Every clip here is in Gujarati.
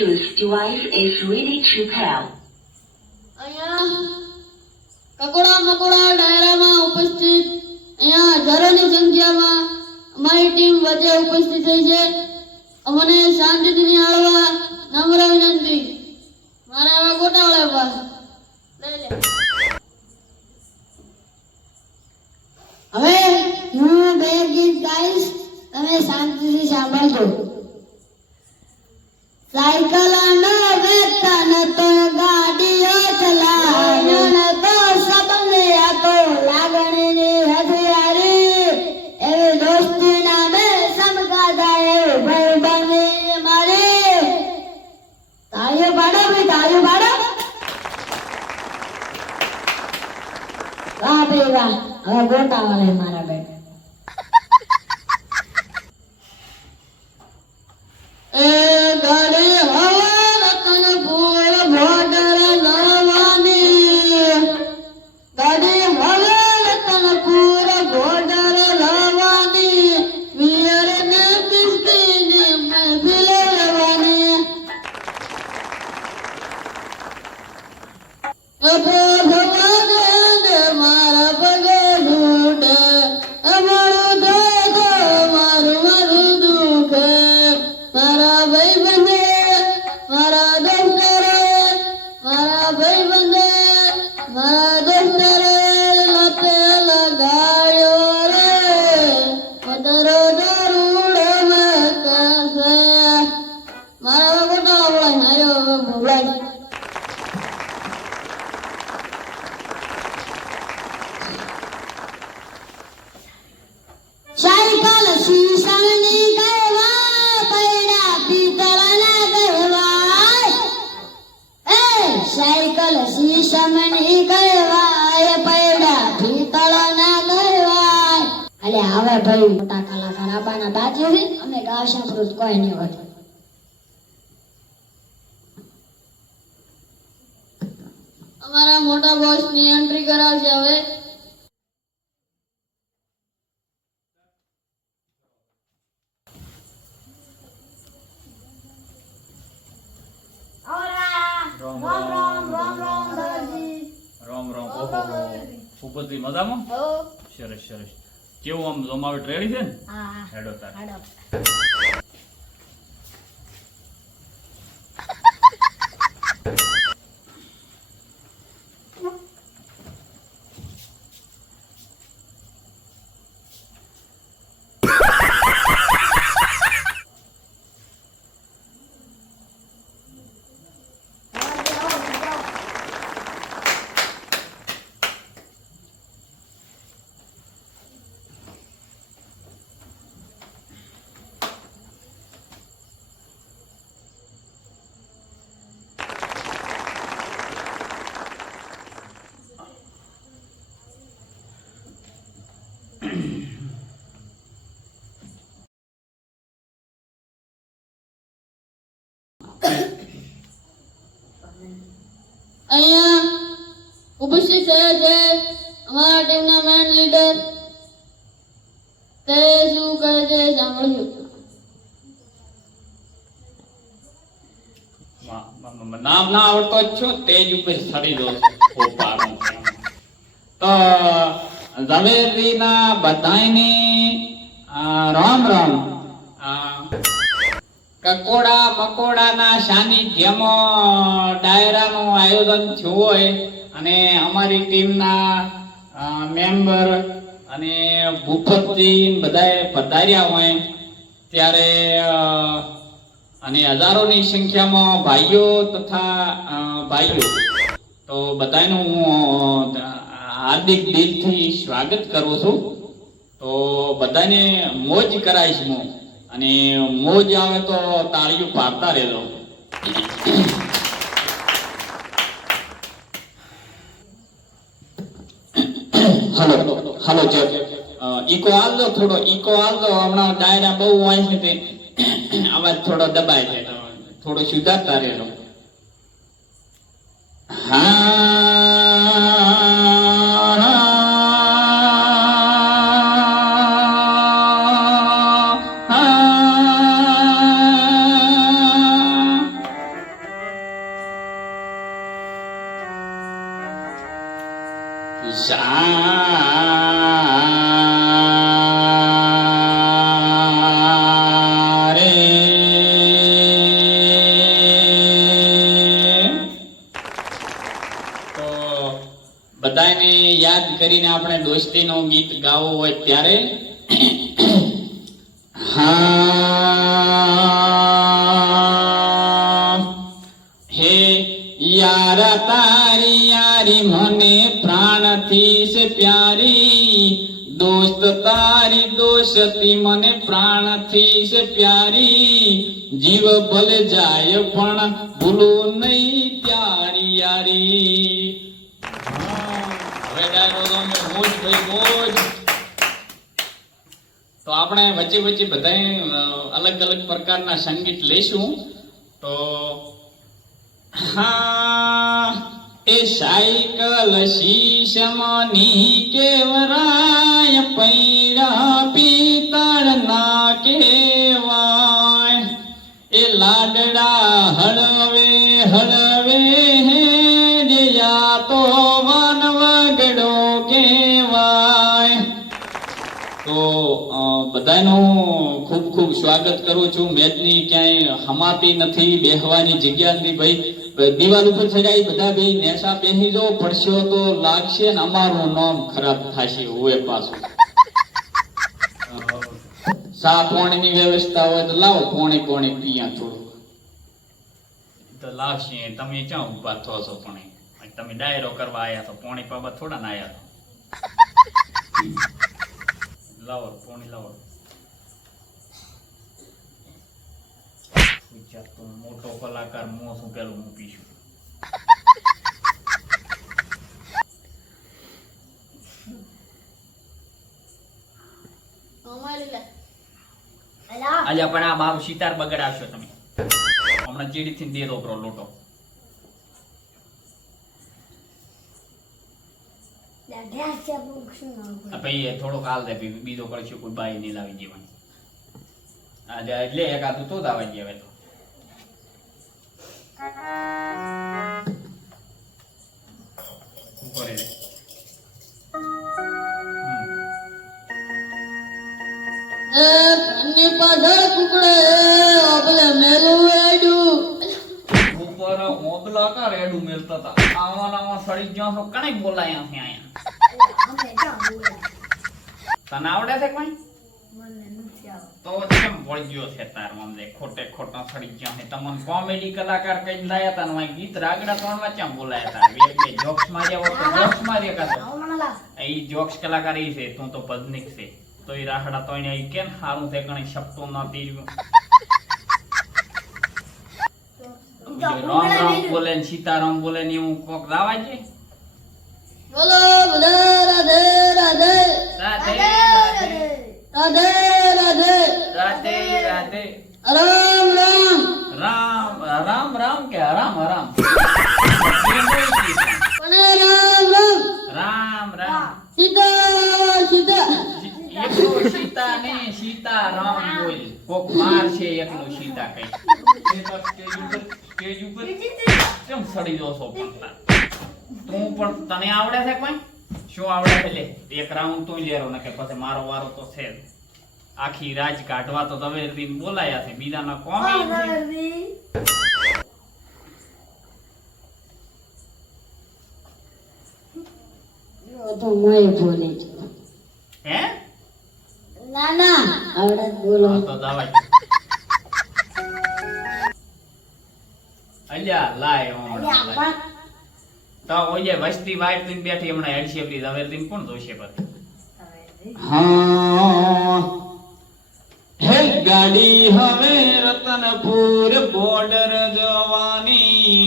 Bluetooth device is ready to pair. અહીંયા કકોડા મકોડા ડાયરામાં ઉપસ્થિત, અહીંયા હજારોની સંખ્યામાં અમારી ટીમ વચ્ચે ઉપસ્થિત થઈ છે. અમને શાંતિથી નિહાળવા નમ્ર વિનંતી. મારે આવા ગોટાળે લે. હવે હું બે ગીત ગાઈશ. તમે શાંતિથી સાંભળજો. સાયકલ નો વેતન બોલાય સાયકલ શીશમની પૈડા સાયકલ શીશમની કહેવાય હવે ભાઈ મોટા કલાકાર આપણા બાજુ અમે ગાવશે કોઈ નહીં હોય અમારા મોટા બોસની એન્ટ્રી કરાવશે હવે. રામ રામ. રામ રામ રામ ઓહો ભૂપતિ મજામાં? સરસ સરસ. કેવું આમ જમાવટ રેડી છે ને? હેડો તાર. અહીંયા ઉપસ્થિત થયા છે અમારા ટીમના મેન લીડર તે શું કહે છે સાંભળજો. નામ ના આવડતો જ છો તેજ ઉપર સડી દો તો ઝવેરીના બધાયને અ, રામ રામ. કકોડા મકોડાના સાનિધ્યમાં ડાયરાનું આયોજન થયું હોય અને અમારી ટીમના મેમ્બર અને ભૂપતજી બધાએ પધાર્યા હોય ત્યારે અને હજારોની સંખ્યામાં ભાઈઓ તથા ભાઈઓ. તો બધાનું હું હાર્દિક દિલથી સ્વાગત કરું છું. તો બધાને મોજ કરાવીશ હું. અને મોજ આવે તો તાળીઓ પાડતા રહેજો. હલો હલો જો ઈકો આવજો થોડો ઈકો આવજો હમણાં ડાયરા બહુ હોય છે તે. અવાજ થોડો દબાય છે. થોડો સુધારતા રહેજો. હા. બધાને યાદ કરીને આપણે દોસ્તીનું ગીત ગાવો હોય ત્યારે હા. હે યારા, તારી યારી મને પ્રાણથી છે પ્યારી. દોસ્ત, તારી દોસ્તી મને પ્રાણથી છે પ્યારી. જીવ ભલે જાય પણ ભૂલો નહીં પ્યારી યારી. તો આપણે વચ્ચે વચ્ચે બધા અલગ અલગ પ્રકારના સંગીત લઈશું. તો, હા, એ સાયકલ શીશમની કેવરાય પૈડા ના કેવાય. એ લાડડા હળવે બધાનું ખૂબ ખૂબ સ્વાગત કરું છું. મેચની ક્યાંય હમાતી નથી બેહવાની જગ્યા નથી ભાઈ. દિવાલ ઉપર ચડાઈ બધા ભાઈ નેસા બેસી જો પડશો તો લાગશે ને અમારું નામ ખરાબ થશે હોય પાછું. સા પોણીની વ્યવસ્થા હોય તો લાવો પોણી પોણી પીયા થોડું તો લાવશે તમે ક્યાં ઊભા થો છો પણ? તમે ડાયરો કરવા આયા છો પોણી પાબા થોડા ના આયા છો લાવો પોણી લાવો વિચાર તો મોટો કલાકાર મો શું પેલું હું પીશું? અલ્યા પણ આ મારું સિતાર બગડાવશો તમે. હમણાં ચીડીથી દે દો લોટો. પછી થોડોક હાલ દે બીજો કરશું કોઈ બાઈ નહીં લાવી દેવાની. આજે એટલે એકાદું તો જ હવે તો. પાછળ ઓબલે મેલું એડું ઉપર મોદલા કા રેડું મેલતા હતા આવા નાવા સડી ગયો છો કણે બોલાયા છે અહીંયા? તને આવડે છે કોઈ? તો કેમ વળગ્યો છે તાર મને ખોટે ખોટા સડી ગયા છે. તમને કોમેડી કલાકાર કઈ લાયા તા ને ગીત રાગડા ત્રણમાં ક્યાં બોલાયા તા? બે બે જોક્સ માર્યા હોત તો જોક્સ માર્યા કાતો એ જોક્સ કલાકાર ઈ છે તું તો પદનિક છે. તો એ રાહડા તો એને કેમ હારું તે કણે શપતો ના તીર્યું રામ રામ બોલે ને સીતારામ બોલે ને એવું કોક રાવા છે? રામ બોલ કોક માર છે એકનો સીતા કઈ. એ તો સ્ટેજ ઉપર સ્ટેજ ઉપર કેમ સડી જો છો પણ તું પણ તને આવડે છે કોઈ? શું આવડે છે? લે એક રાઉન્ડ તું લેરો ને કે પછી મારો વારો તો છે આખી રાજ કાઢવા તો તમે રીત બોલાયા છે બીજાના છે. તો મોય બોલે હે? ના ના. આવડે બોલો તો દવાઈ અલ્યા લાય હમણાં તો ઓય વસ્તી વાઈટ થઈને બેઠી હમણાં હેડશે બધી હવે થઈને કોણ જોશે પછી? હા. હે ગાડી હવે રતનપુર બોર્ડર જવાની.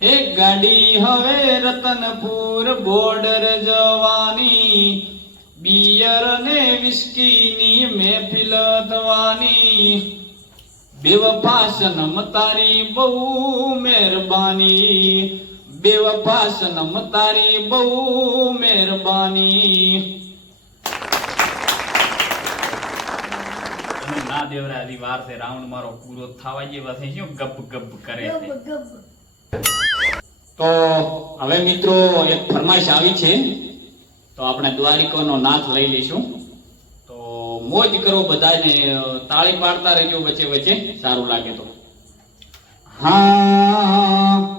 હે ગાડી હવે રતનપુર બોર્ડર જવાની. બિયર ને વિસ્કીની મહેફિલ થવાની બેવફા સનમ તારી બહુ મહેરબાની. બેવફા સનમ તારી બહુ મહેરબાની. ના દેવરા હજી વાર છે રાઉન્ડ મારો પૂરો થવા જેવા છે શું ગપ ગપ કરે છે? તો હવે મિત્રો એક ફરમાઈશ આવી છે. તો આપણે દ્વારિકોનો નાથ લઈ લઈશું. તો મોજ કરો બધાને, તાળી પાડતા રહેજો વચ્ચે વચ્ચે, સારું લાગે તો. હા.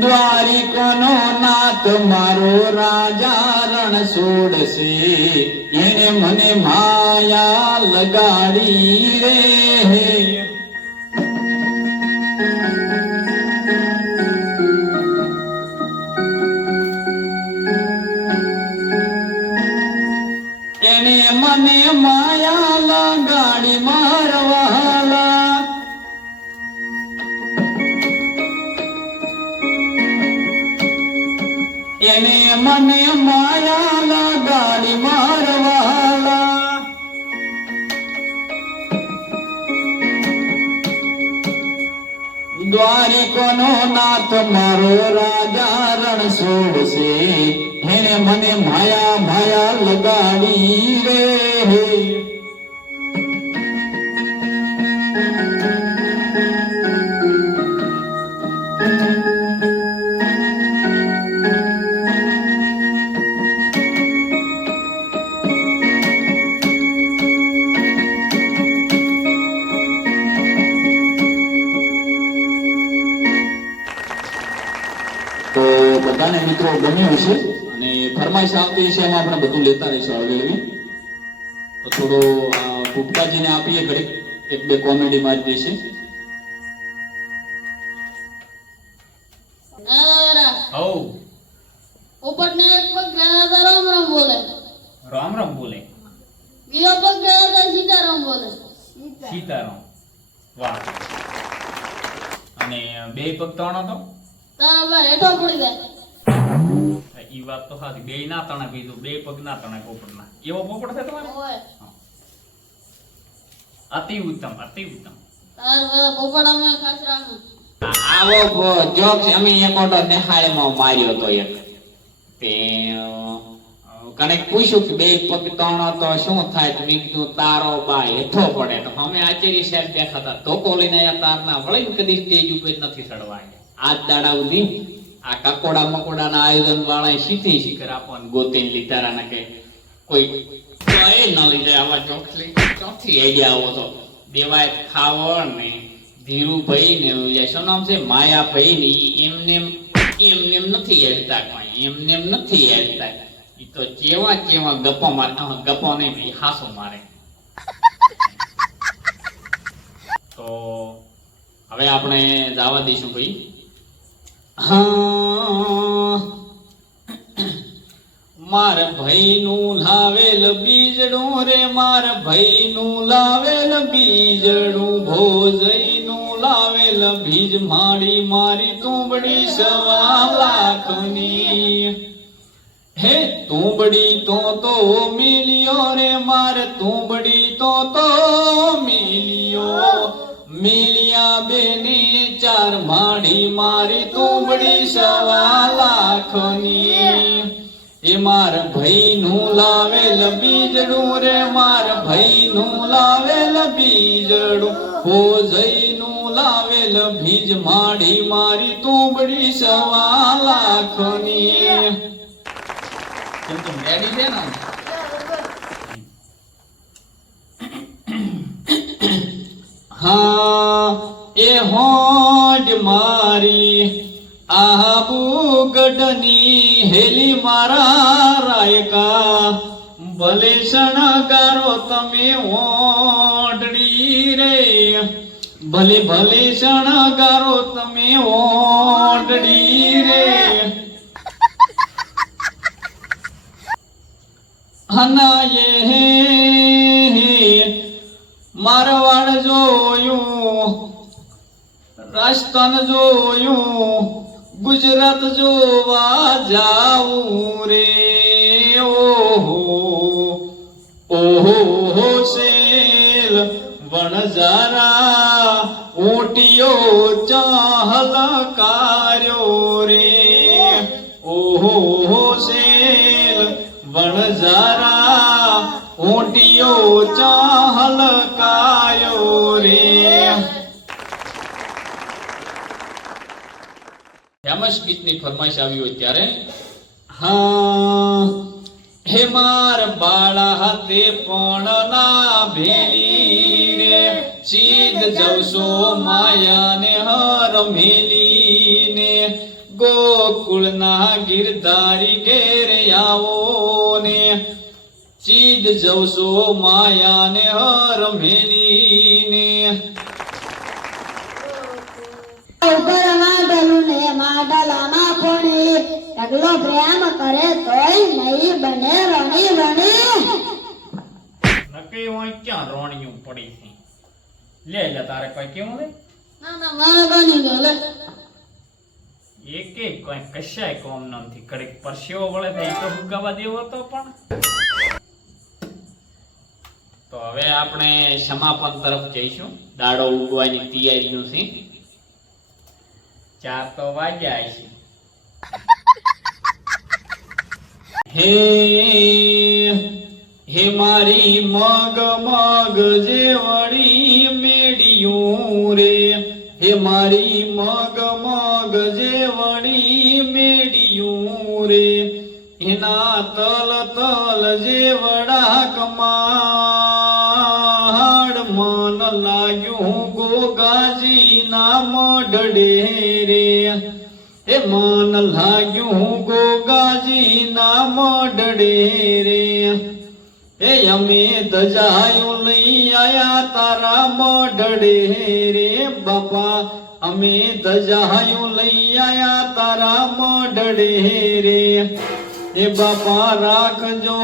દ્વારિકનો નાથ મારો રાજા છોડશે. એને મને માયા લગાડી રે મને માયા માયા લગાડી. ઘડીક એક બે કોમેડી મારી દેશે નાના હઉ. એક પગ ગયા હતા રામ રામ બોલે. રામ રામ બોલે. બીજો પગ ગયા હતા સીતારામ બોલે. સીતારામ. વાહ. અને બે પગ તણો તો તારા બા હેઠો પડી જાય. ઈ વાત તો સાચી. બે ના તણે કીધું બે પગ ના તણે પોપટના એવો પોપડ છે તમારે? અતિ ઉત્તમ અતિ ઉત્તમ. આવો જોક અમે એક ઓટો નિહાળેમાં માર્યો તો એક. તે કનેક પૂછ્યું કે બે પગ ત્રણ તો શું થાય? તો મેં કીધું તારો બા હેઠો પડે. તો અમે આચેરી સાહેબ બેઠા હતા ધોકો લઈને તારના વળી કદી સ્ટેજ ઉપર નથી ચડવા આજ દાડા સુધી આ કકોડા મકોડાના આયોજન વાળા શીખી શીખર આપવાનું ગોતીને લીધારા ને કે કોઈ કોઈ ન લઈ આવા ચોખલી ચોથી આઈડિયા આવો તો. દેવાય ખાવો ને ધીરુભાઈ ને શું નામ છે? માયાભાઈ ને એમને એમને એમ નથી હેડતા કોઈ. એમને એમ નથી હેડતા એ તો જેવા જેવા ગપ્પો મારે ગપ્પો નહીં હાસો મારે. તો હવે આપણે જવા દઈશું, ભાઈ. હા. માર ભાઈનું લાવેલ બીજડું રે, માર ભાઈનું લાવેલ બીજડું ભોજઈનું લાવેલ બીજ માડી મારી તુંબડી સવા લાખની. હે તુંબડી તો તો મિલ્યો રે, માર તુંબડી તો તો મિલ્યો. મિલિયા બેની ચાર માડી મારી તુંબડી સવા લાખની. એ માર ભાઈનું લાવેલ બીજડું રે, માર ભાઈનું લાવેલ બીજડું નું લાવેલ ભીજ માડી મારી તુંબડી સવા લાખની. કેમ રેડી છે ને? હા, એ હોડ મારી આબુ ગઢની હેલી મારા રાયકા. ભલે શણગારો તમે ઓડડી રે. ભલે ભલે શણગારો તમે ઓડડી રે. હનાયે મારવાડ જોયું, રાજસ્થાન જોયું ગુજરાત જોવા જાવું રે, ઓહો. ઓહો શેલ વણઝારા ઊંટીઓ ચાહલ કાર્યો રે. ઓહો શેલ વણઝારા ઊંટીઓ ચહલકાયો ફેમસ ગીતની ફરમાઈશ આવી હોય ત્યારે, હા, હે માર બાળા હાથે પણ ના ભેલી રે ચીદ જવસો માયાને હર મેલીને, ગોકુળના ગિરધારી ઘેર આવો ને ચીદ જવસો માયાને હર મેલીને ને માડલામાં પોણી. ઢગલો પ્રેમ કરે તોય નહીં બને રણી રણી નક્કી હોય ક્યાં રોણિયું પડી છે? લે લે તારે કોઈ કેવું રે ના ના મારે બની ગયો લે. એકે કોઈ કશાય કોમ નથી. કડીક પરસેવો વળે તો તો હુગાવા દેવો તો પણ. તો હવે આપણે સમાપન તરફ જઈશું. દાડો ઉગવાની તૈયારીનું છે. ચાર તો વાગ્યા છે હે હે મારી મગ મગ જેવડી મેડિયું રે. હે મારી મગ મગ જેવડી મેડિયું રે. એના તલ તલ જેવડા કમાડ ગોગાજી ના મઢડે રે. એ મન લાગ્યું ગોગાજી, નામ મઢડે રે. એ અમે ધજાયું લઈ આયા તારા મઢડે રે. બાપા, અમે ધજાયું લઈ આયા તારા મઢડે રે. એ બાપા, રાખજો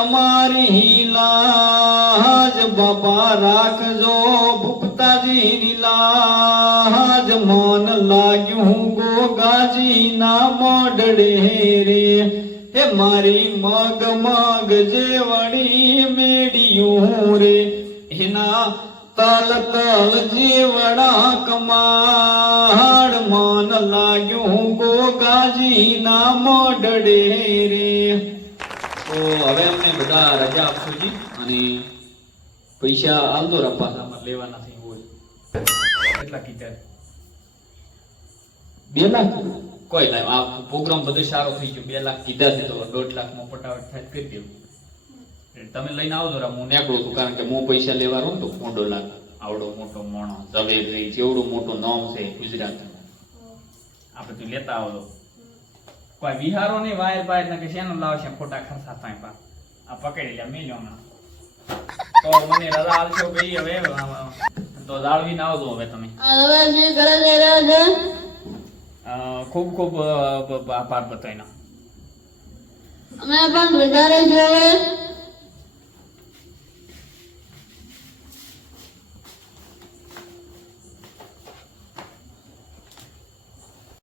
અમારી લાજ. બાપા, રાખજો ભૂપતાજી લાજ મન લાગ્યું ગોગાજી ના મોઢડે રે. એ મારી મગ મગ જેવડી મેડિયું રે. એના તલ તલ જેવડા કમાડ મન લાગ્યું ગોગાજી ના મોઢડે રે. તો હવે અમને બધા રજા આપશો જી અને પૈસા આલદો રપાસામાં લેવાના કેટલા કીધા? બે લાખ કોઈ લાય આ પ્રોગ્રામ બધો સારો થઈ ગયો. બે લાખ કીધા છે તો દોઢ લાખમાં ફટાફટ થાય કરી દેવું તમે લઈને આવજો રા હું નીકળું છું કારણ કે હું પૈસા લેવા રહું તો મોટો લાખ આવડો મોટો મોણો ઝવેરી જેવડું મોટું નામ છે ગુજરાત આપણે તું લેતા આવજો. કોઈ વિહારો નહીં વાયર બાયર ના કે શેનો લાવશે ખોટા ખર્ચા થાય પા. આ પકડી લે મેલ્યો તો મને રજા આલશો ભાઈ હવે. તો જાળવીને આવજો હવે તમે. હવે જે ઘરે જઈ રહ્યા છે. ખૂબ ખૂબ આભાર બધાયનો. અમે પણ વધારે છે હવે.